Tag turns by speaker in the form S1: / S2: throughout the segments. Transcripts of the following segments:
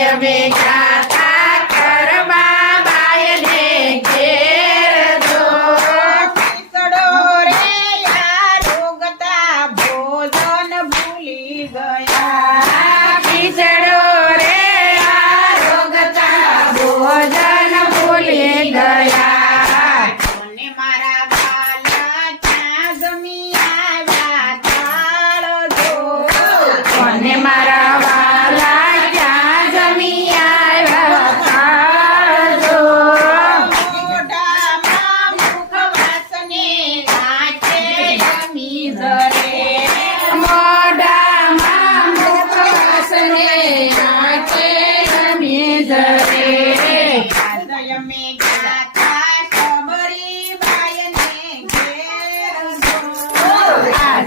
S1: Benjamin.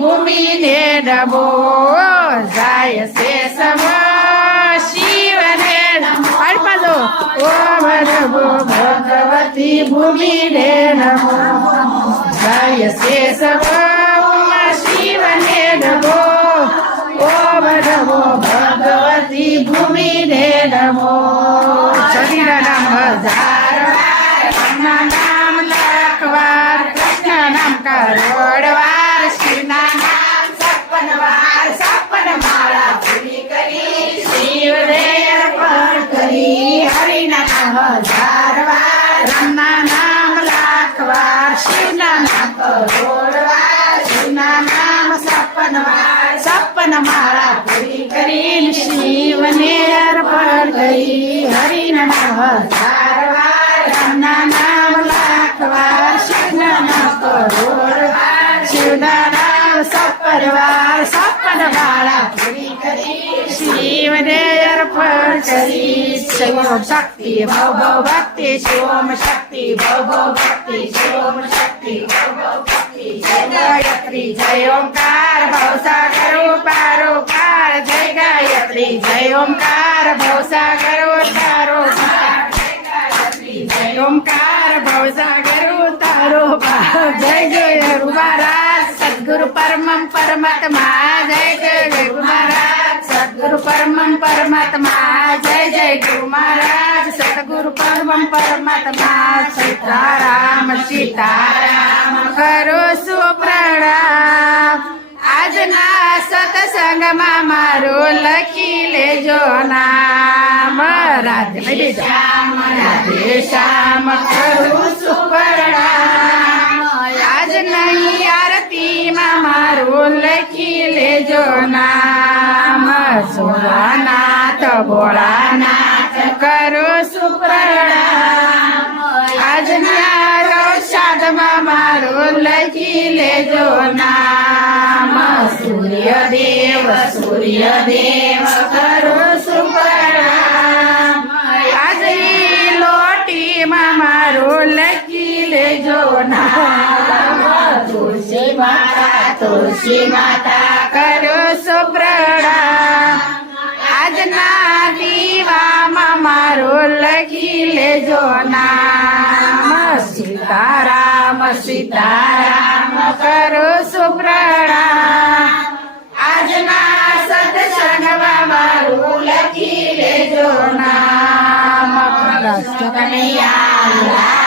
S1: भूमि भूमिने नमो जायसे समा शिवने नमो। अर्पदो ओम नमो भगवती भूमिने नमो। जायसे समा शिवने नमो। ओम नमो भगवती भूमिने नमो। शरीर नम धारवार नाम लखवार कृष्ण नाम करो। કરી હરિના નામ વારવાર રામના નામ લાખ વાર શિવના નામ કરોડ શિવના નામ शक्ति भव भक्ति शिवम शक्ति भव भक्ति शिवम शक्ति जय गायत्री जय ओंकार भव सागरो पारोकार जय गायत्री जय ओंकार भव सागरो तारो जय गायत्री ओंकार भव सागरो तारो जय जय रुवारा सद्गुरु परमं परमात्मा, जय जय સદગુરુ પરમમ પરમાત્મા, જય જય ગુરુ મહારાજ, સદગુરુ પરમમ પરમાત્મા, સીતારામ સીતારામ, કરો સુપ્રણામ. આજના સત્સંગમાં મારું લખી લેજો નામ. રાધે શ્યામ રાધે શ્યામ, કરું સુપ્રણામ. આજ નહીં આરતીમાં મારું લખી લેજો નામ. सुहानाथ भोळानाथ करू सुपरणाम अजन्या शादमा मारू लचिले जो नाम. सूर्य देव करू सुपरणाम आजरी लोटी मा मारून जो नाम. तुळशी माता तुळशी माता करू सुप्रणा આજના દીવામાં મારું લખી લેજો નામ. સીતારામ સીતારામ કરો સુપ્રણામ. આજના સત્સંગમાં મારું લખી લેજો નામ. કનૈયા.